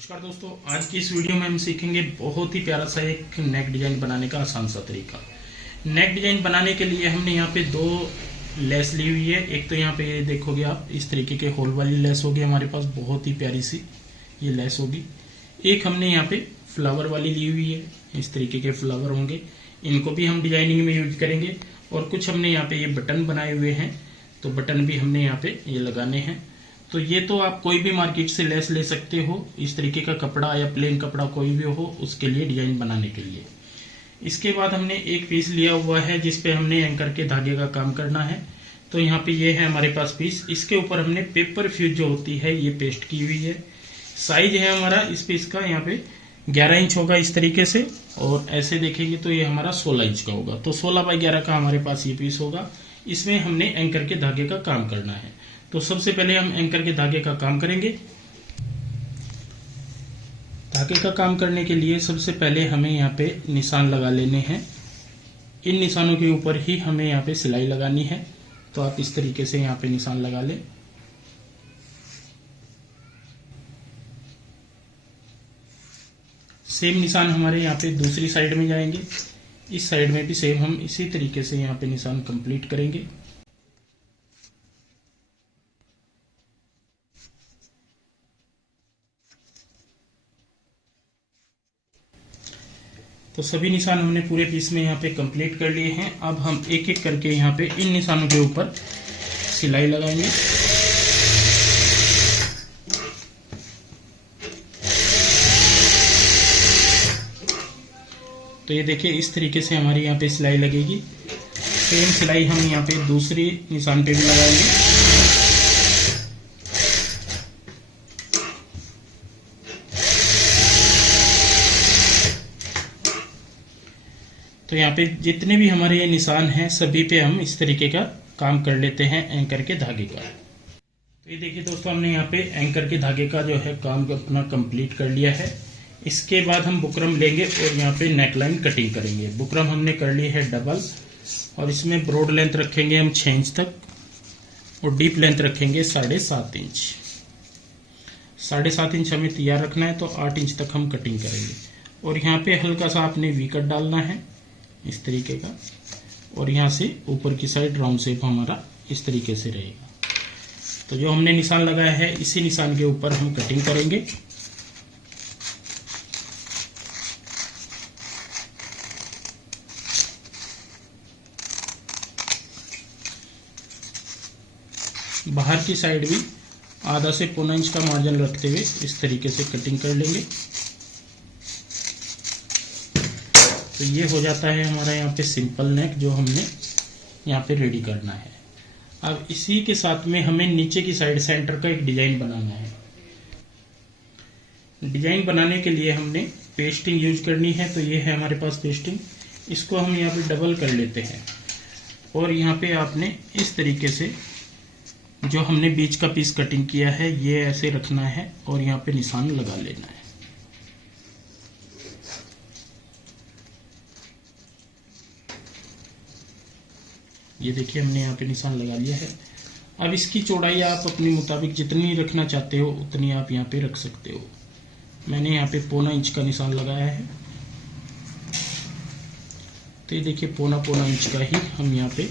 नमस्कार दोस्तों, आज की इस वीडियो में हम सीखेंगे बहुत ही प्यारा सा एक नेक डिजाइन बनाने का आसान सा तरीका। नेक डिजाइन बनाने के लिए हमने यहाँ पे दो लेस ली हुई है। एक तो यहाँ पे ये देखोगे आप, इस तरीके के होल वाली लेस होगी हमारे पास, बहुत ही प्यारी सी ये लेस होगी। एक हमने यहाँ पे फ्लावर वाली ली हुई है, इस तरीके के फ्लावर होंगे, इनको भी हम डिजाइनिंग में यूज करेंगे। और कुछ हमने यहाँ पे ये बटन बनाए हुए हैं, तो बटन भी हमने यहाँ पे ये लगाने हैं। तो ये तो आप कोई भी मार्केट से लेस ले सकते हो, इस तरीके का कपड़ा या प्लेन कपड़ा कोई भी हो उसके लिए डिजाइन बनाने के लिए। इसके बाद हमने एक पीस लिया हुआ है जिसपे हमने एंकर के धागे का काम करना है। तो यहाँ पे ये है हमारे पास पीस, इसके ऊपर हमने पेपर फ्यूज जो होती है ये पेस्ट की हुई है। साइज है हमारा इस पीस का यहाँ पे 11 इंच होगा इस तरीके से, और ऐसे देखेंगे तो ये हमारा 16 इंच का होगा। तो 16 बाई 11 का हमारे पास ये पीस होगा। इसमें हमने एंकर के धागे का काम करना है। तो सबसे पहले हम एंकर के धागे का काम करेंगे। धागे का काम करने के लिए सबसे पहले हमें यहाँ पे निशान लगा लेने हैं। इन निशानों के ऊपर ही हमें यहाँ पे सिलाई लगानी है। तो आप इस तरीके से यहाँ पे निशान लगा लें। सेम निशान हमारे यहाँ पे दूसरी साइड में जाएंगे। इस साइड में भी सेम हम इसी तरीके से यहाँ पे निशान कंप्लीट करेंगे। तो सभी निशान हमने पूरे पीस में यहाँ पे कंप्लीट कर लिए हैं। अब हम एक एक करके यहाँ पे इन निशानों के ऊपर सिलाई लगाएंगे। तो ये देखिए इस तरीके से हमारी यहाँ पे सिलाई लगेगी। सेम सिलाई हम यहाँ पे दूसरी निशान पे भी लगाएंगे। तो यहाँ पे जितने भी हमारे ये निशान हैं सभी पे हम इस तरीके का काम कर लेते हैं एंकर के धागे का। तो ये देखिए दोस्तों, हमने यहाँ पे एंकर के धागे का जो है काम अपना कंप्लीट कर लिया है। इसके बाद हम बुकरम लेंगे और यहाँ पे नेकलाइन कटिंग करेंगे। बुकरम हमने कर ली है डबल, और इसमें ब्रॉड लेंथ रखेंगे हम 6 इंच तक, और डीप लेंथ रखेंगे 7.5 इंच। 7.5 इंच हमें तैयार रखना है, तो 8 इंच तक हम कटिंग करेंगे। और यहाँ पे हल्का सा आपने वी कट डालना है इस तरीके का, और यहाँ से ऊपर की साइड राउंड शेप हमारा इस तरीके से रहेगा। तो जो हमने निशान लगाया है इसी निशान के ऊपर हम कटिंग करेंगे। बाहर की साइड भी आधा से पौना इंच का मार्जिन रखते हुए इस तरीके से कटिंग कर लेंगे। तो ये हो जाता है हमारा यहाँ पे सिंपल नेक जो हमने यहाँ पे रेडी करना है। अब इसी के साथ में हमें नीचे की साइड सेंटर का एक डिजाइन बनाना है। डिजाइन बनाने के लिए हमने पेस्टिंग यूज करनी है। तो ये है हमारे पास पेस्टिंग, इसको हम यहाँ पे डबल कर लेते हैं, और यहाँ पे आपने इस तरीके से जो हमने बीच का पीस कटिंग किया है ये ऐसे रखना है, और यहाँ पे निशान लगा लेना है। ये देखिए हमने यहाँ पे निशान लगा लिया है। अब इसकी चौड़ाई आप अपने मुताबिक जितनी रखना चाहते हो उतनी आप यहाँ पे रख सकते हो। मैंने यहाँ पे पौना इंच का निशान लगाया है। तो ये देखिए पौना इंच का ही हम यहाँ पे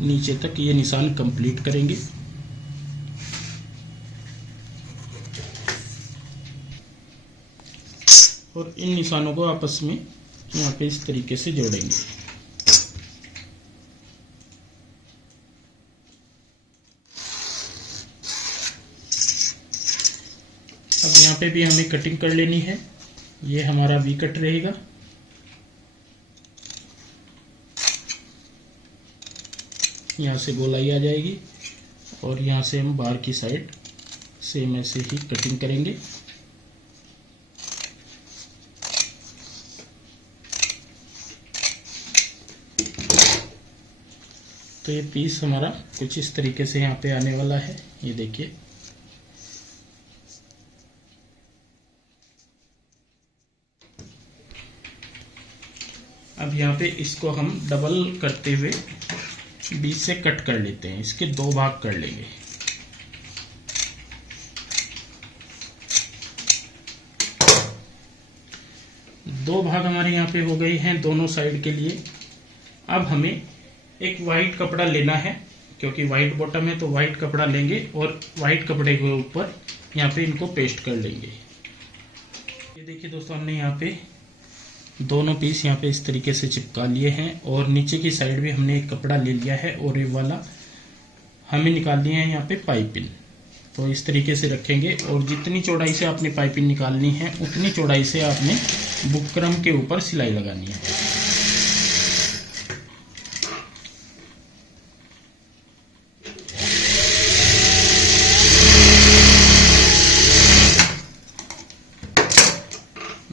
नीचे तक ये निशान कंप्लीट करेंगे। और इन निशानों को आपस में यहाँ पे इस तरीके से जोड़ेंगे। अब यहाँ पे भी हमें कटिंग कर लेनी है। ये हमारा वी कट रहेगा। यहाँ से गोलाई आ जाएगी, और यहाँ से हम बाहर की साइड सेम ऐसे ही कटिंग करेंगे। तो ये पीस हमारा कुछ इस तरीके से यहाँ पे आने वाला है। ये देखिए अब यहाँ पे इसको हम डबल करते हुए बीच से कट कर लेते हैं, इसके 2 भाग कर लेंगे। दो भाग हमारे यहाँ पे हो गए हैं दोनों साइड के लिए। अब हमें एक वाइट कपड़ा लेना है, क्योंकि वाइट बॉटम है तो वाइट कपड़ा लेंगे और वाइट कपड़े के ऊपर यहाँ पे इनको पेस्ट कर लेंगे। ये देखिए दोस्तों, हमने यहाँ पे दोनों पीस यहाँ पे इस तरीके से चिपका लिए हैं और नीचे की साइड भी हमने एक कपड़ा ले लिया है और ये वाला हमें निकाल लिया है यहाँ पे पाइपिंग। तो इस तरीके से रखेंगे और जितनी चौड़ाई से आपने पाइपिंग निकालनी है उतनी चौड़ाई से आपने बुकरम के ऊपर सिलाई लगानी है।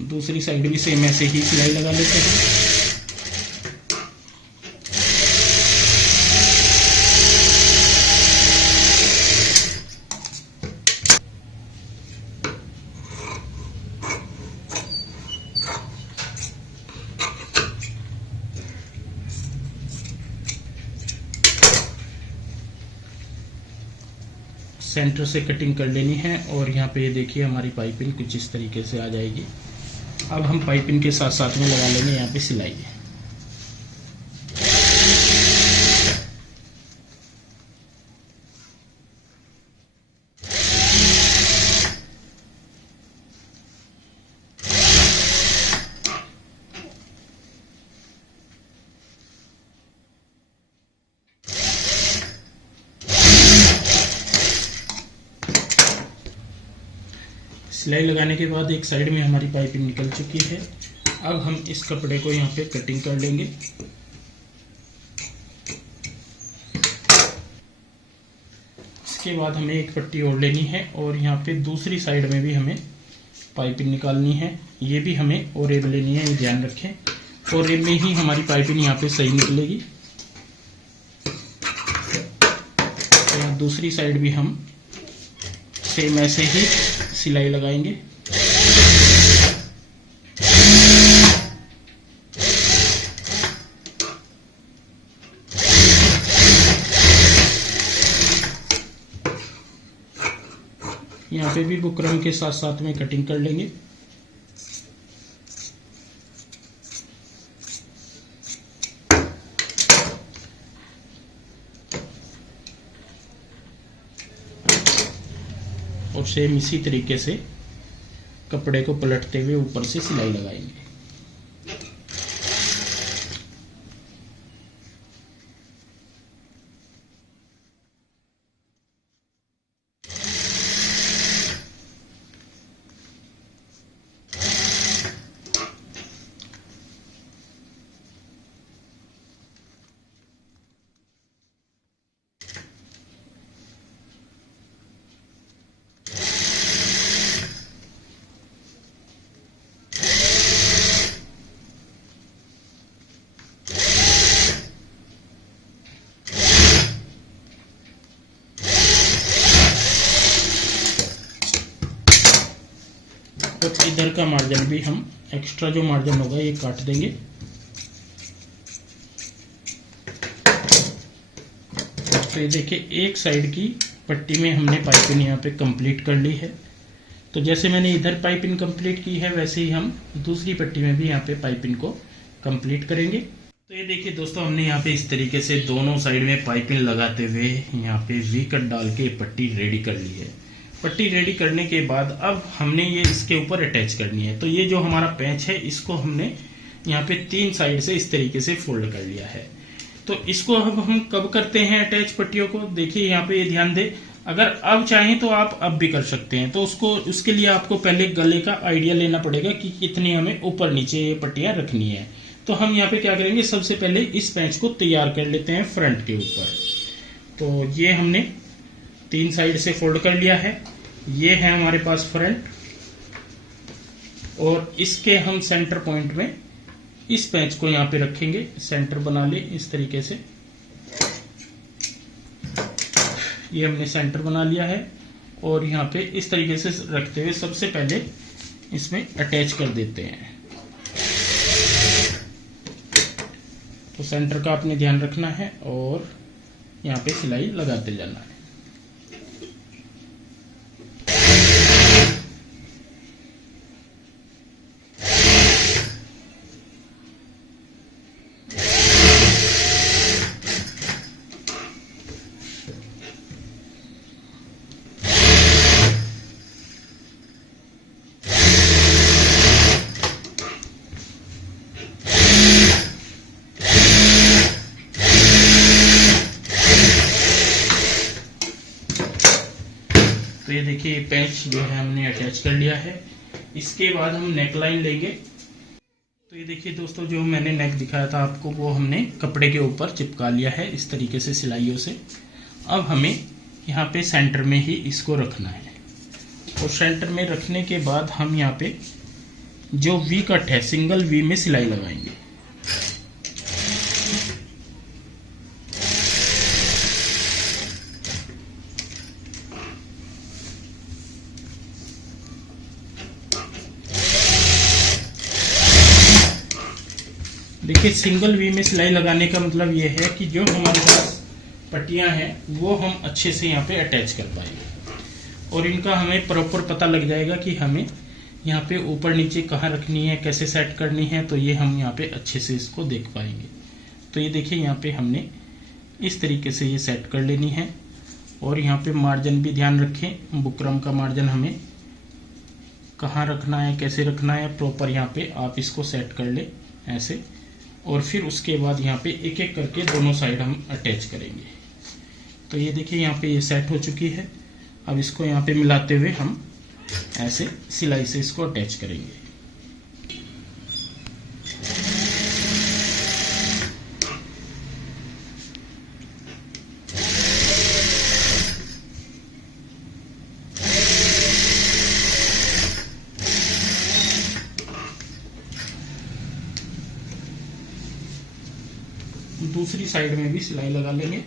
दूसरी साइड भी सेम ऐसे ही सिलाई लगा लेते हैं। सेंटर से कटिंग कर लेनी है और यहाँ पे ये देखिए हमारी पाइपिंग कुछ इस तरीके से आ जाएगी। अब हम पाइपिंग के साथ साथ में लगा लेंगे यहाँ पे सिलाई। सिलाई लगाने के बाद एक साइड में हमारी पाइपिंग निकल चुकी है। अब हम इस कपड़े को यहाँ पे कटिंग कर लेंगे। इसके बाद हमें एक पट्टी और लेनी है और यहाँ पे दूसरी साइड में भी हमें पाइपिंग निकालनी है। ये भी हमें ओरेब लेनी है, ये ध्यान रखें। ओरेब में ही हमारी पाइपिंग यहाँ पे सही निकलेगी। तो दूसरी साइड भी हम सेम ऐसे ही सिलाई लगाएंगे। यहाँ पे भी बुकरम के साथ साथ में कटिंग कर लेंगे। और सेम इसी तरीके से कपड़े को पलटते हुए ऊपर से सिलाई लगाएंगे। तो इधर का मार्जिन भी हम एक्स्ट्रा जो मार्जिन होगा ये काट देंगे। तो ये देखिए एक साइड की पट्टी में हमने पाइपिंग यहाँ पे कंप्लीट कर ली है। तो जैसे मैंने इधर पाइपिंग कंप्लीट की है वैसे ही हम दूसरी पट्टी में भी यहाँ पे पाइपिंग को कंप्लीट करेंगे। तो ये देखिए दोस्तों, हमने यहाँ पे इस तरीके से दोनों साइड में पाइपिंग लगाते हुए यहाँ पे वी कट डाल के पट्टी रेडी कर ली है। पट्टी रेडी करने के बाद अब हमने ये इसके ऊपर अटैच करनी है। तो ये जो हमारा पैच है इसको हमने यहाँ पे तीन साइड से इस तरीके से फोल्ड कर लिया है। तो इसको अब हम कब करते हैं अटैच पट्टियों को, देखिए यहाँ पे ये ध्यान दे। अगर अब चाहें तो आप अब भी कर सकते हैं। तो उसके लिए आपको पहले गले का आइडिया लेना पड़ेगा कि कितनी हमें ऊपर नीचे ये पट्टियां रखनी है। तो हम यहाँ पे क्या करेंगे, सबसे पहले इस पैच को तैयार कर लेते हैं फ्रंट के ऊपर। तो ये हमने तीन साइड से फोल्ड कर लिया है। ये है हमारे पास फ्रंट और इसके हम सेंटर पॉइंट में इस पैच को यहाँ पे रखेंगे। सेंटर बना ले इस तरीके से। ये हमने सेंटर बना लिया है और यहाँ पे इस तरीके से रखते हुए सबसे पहले इसमें अटैच कर देते हैं। तो सेंटर का आपने ध्यान रखना है और यहाँ पे सिलाई लगाते जाना है। ये देखिए पैच जो है हमने अटैच कर लिया है। इसके बाद हम नेक लाइन लेंगे। तो ये देखिए दोस्तों, जो मैंने नेक दिखाया था आपको वो हमने कपड़े के ऊपर चिपका लिया है इस तरीके से सिलाइयों से। अब हमें यहाँ पे सेंटर में ही इसको रखना है, और सेंटर में रखने के बाद हम यहाँ पे जो वी कट है सिंगल वी में सिलाई लगाएंगे। देखिए सिंगल वी में सिलाई लगाने का मतलब ये है कि जो हमारे पास पट्टियां हैं वो हम अच्छे से यहाँ पे अटैच कर पाएंगे, और इनका हमें प्रॉपर पता लग जाएगा कि हमें यहाँ पे ऊपर नीचे कहाँ रखनी है, कैसे सेट करनी है। तो ये हम यहाँ पे अच्छे से इसको देख पाएंगे। तो ये देखिए यहाँ पे हमने इस तरीके से ये सेट कर लेनी है। और यहाँ पे मार्जिन भी ध्यान रखें, बुकरम का मार्जिन हमें कहाँ रखना है, कैसे रखना है, प्रॉपर यहाँ पे आप इसको सेट कर ले ऐसे। और फिर उसके बाद यहाँ पे एक एक करके दोनों साइड हम अटैच करेंगे। तो ये देखिए यहाँ पे ये सेट हो चुकी है। अब इसको यहाँ पे मिलाते हुए हम ऐसे सिलाई से इसको अटैच करेंगे। दूसरी साइड में भी सिलाई लगा लेंगे।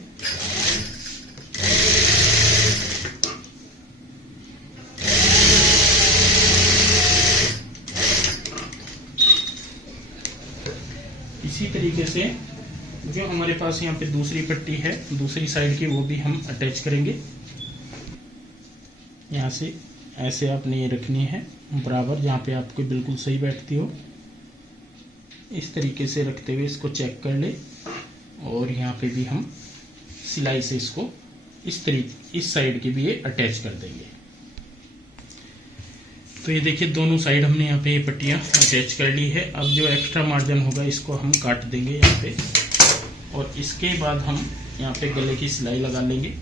इसी तरीके से जो हमारे पास यहाँ पे दूसरी पट्टी है दूसरी साइड की वो भी हम अटैच करेंगे। यहाँ से ऐसे आपने ये रखनी है बराबर, जहाँ पे आपको बिल्कुल सही बैठती हो। इस तरीके से रखते हुए इसको चेक कर ले, और यहाँ पे भी हम सिलाई से इसको इस साइड की भी ये अटैच कर देंगे। तो ये देखिए दोनों साइड हमने यहाँ पे ये पट्टियाँ अटैच कर ली है। अब जो एक्स्ट्रा मार्जिन होगा इसको हम काट देंगे यहाँ पे, और इसके बाद हम यहाँ पे गले की सिलाई लगा लेंगे।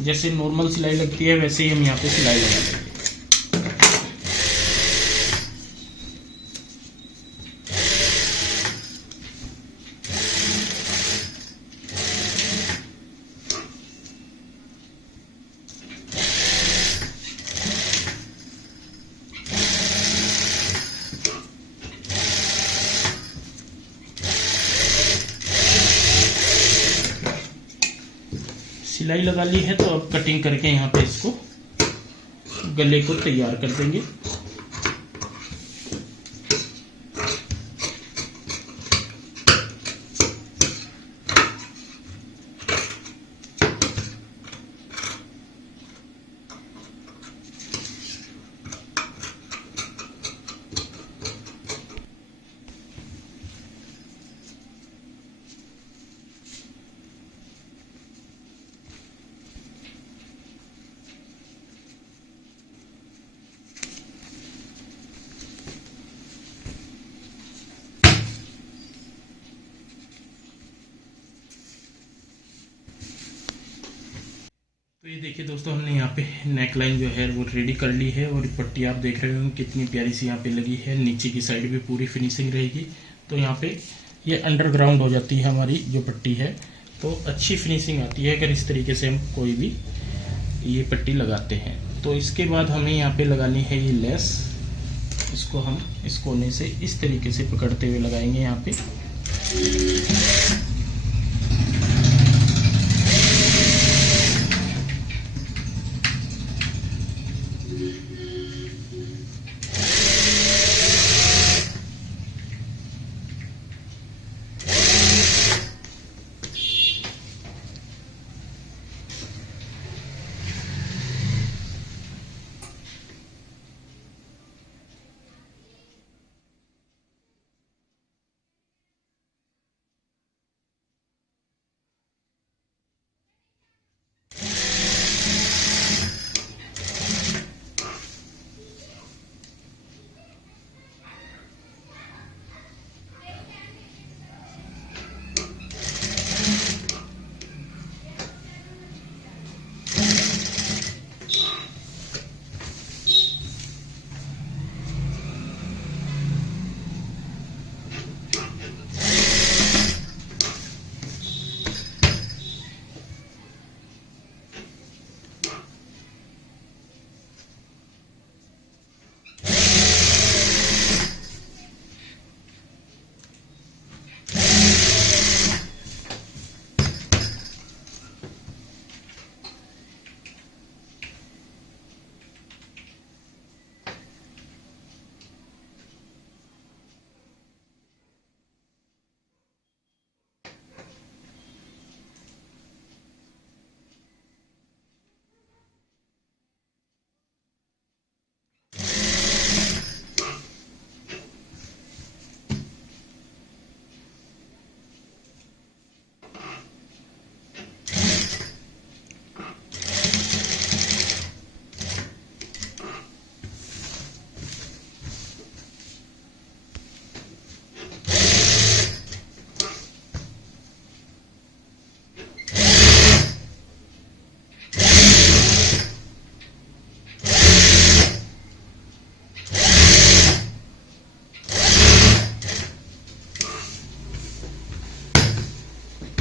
जैसे नॉर्मल सिलाई लगती है वैसे ही हम यहाँ पे सिलाई लगा लेंगे। सिलाई लगा ली है तो अब कटिंग करके यहाँ पे इसको गले को तैयार कर देंगे। तो ये देखिए दोस्तों, हमने यहाँ पे नेक लाइन जो है वो रेडी कर ली है, और पट्टी आप देख रहे हो कितनी प्यारी सी यहाँ पे लगी है। नीचे की साइड भी पूरी फिनिशिंग रहेगी। तो यहाँ पे ये अंडरग्राउंड हो जाती है हमारी जो पट्टी है, तो अच्छी फिनिशिंग आती है अगर इस तरीके से हम कोई भी ये पट्टी लगाते हैं। तो इसके बाद हमें यहाँ पे लगानी है ये लेस। इसको हम इस कोने से इस तरीके से पकड़ते हुए लगाएंगे यहाँ पे।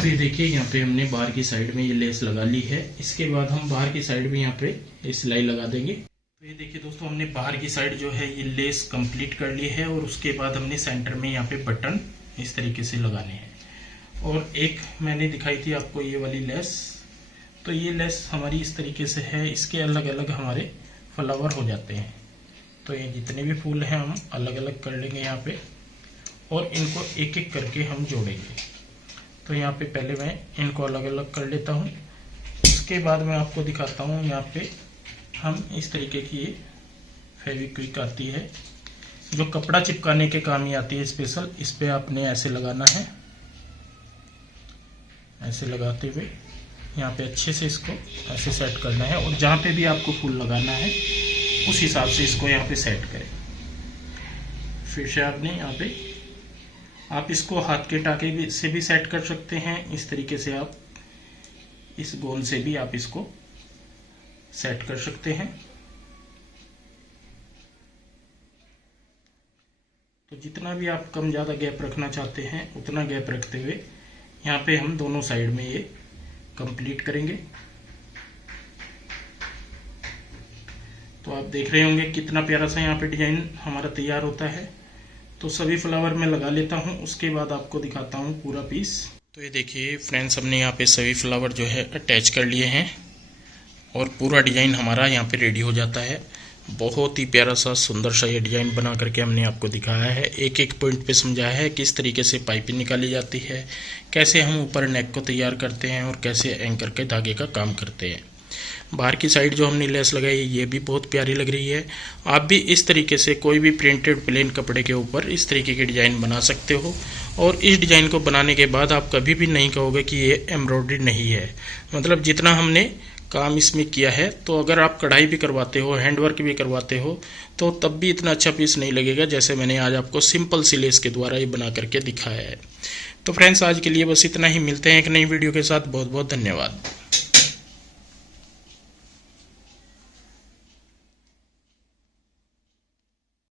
तो ये देखिए यहाँ पे हमने बाहर की साइड में ये लेस लगा ली है। इसके बाद हम बाहर की साइड में यहाँ पे सिलाई लगा देंगे। तो ये देखिए दोस्तों, हमने बाहर की साइड जो है ये लेस कंप्लीट कर ली है और उसके बाद हमने सेंटर में यहाँ पे बटन इस तरीके से लगाने हैं। और एक मैंने दिखाई थी आपको ये वाली लेस, तो ये लेस हमारी इस तरीके से है, इसके अलग अलग हमारे फ्लावर हो जाते हैं। तो ये जितने भी फूल हैं हम अलग अलग कर लेंगे यहाँ पे और इनको एक एक करके हम जोड़ेंगे। तो यहाँ पे पहले मैं इनको अलग अलग कर लेता हूँ, उसके बाद मैं आपको दिखाता हूँ। यहाँ पे हम इस तरीके की ये फेविक्विक आती है जो कपड़ा चिपकाने के काम ही आती है स्पेशल। इस पे आपने ऐसे लगाना है, ऐसे लगाते हुए यहाँ पे अच्छे से इसको ऐसे सेट करना है और जहाँ पे भी आपको फूल लगाना है उस हिसाब से इसको यहाँ पे सेट करें। फिर से आपने यहाँ पे आप इसको हाथ के टाके से भी सेट कर सकते हैं। इस तरीके से आप इस गोल से भी आप इसको सेट कर सकते हैं। तो जितना भी आप कम ज़्यादा गैप रखना चाहते हैं उतना गैप रखते हुए यहाँ पे हम दोनों साइड में ये कंप्लीट करेंगे। तो आप देख रहे होंगे कितना प्यारा सा यहाँ पे डिजाइन हमारा तैयार होता है। तो सभी फ्लावर मैं लगा लेता हूँ, उसके बाद आपको दिखाता हूँ पूरा पीस। तो ये देखिए फ्रेंड्स, हमने यहाँ पे सभी फ्लावर जो है अटैच कर लिए हैं और पूरा डिजाइन हमारा यहाँ पे रेडी हो जाता है। बहुत ही प्यारा सा सुंदर सा ये डिजाइन बना करके हमने आपको दिखाया है। एक एक पॉइंट पे समझाया है किस तरीके से पाइपिंग निकाली जाती है, कैसे हम ऊपर नेक को तैयार करते हैं और कैसे एंकर के धागे का काम करते हैं। बाहर की साइड जो हमने लेस लगाई है ये भी बहुत प्यारी लग रही है। आप भी इस तरीके से कोई भी प्रिंटेड प्लेन कपड़े के ऊपर इस तरीके के डिज़ाइन बना सकते हो और इस डिज़ाइन को बनाने के बाद आप कभी भी नहीं कहोगे कि ये एम्ब्रॉयडरी नहीं है। मतलब जितना हमने काम इसमें किया है, तो अगर आप कढ़ाई भी करवाते हो, हैंडवर्क भी करवाते हो, तो तब भी इतना अच्छा पीस नहीं लगेगा जैसे मैंने आज आपको सिंपल सी लेस के द्वारा ये बना करके दिखाया है। तो फ्रेंड्स, आज के लिए बस इतना ही। मिलते हैं एक नई वीडियो के साथ। बहुत बहुत धन्यवाद।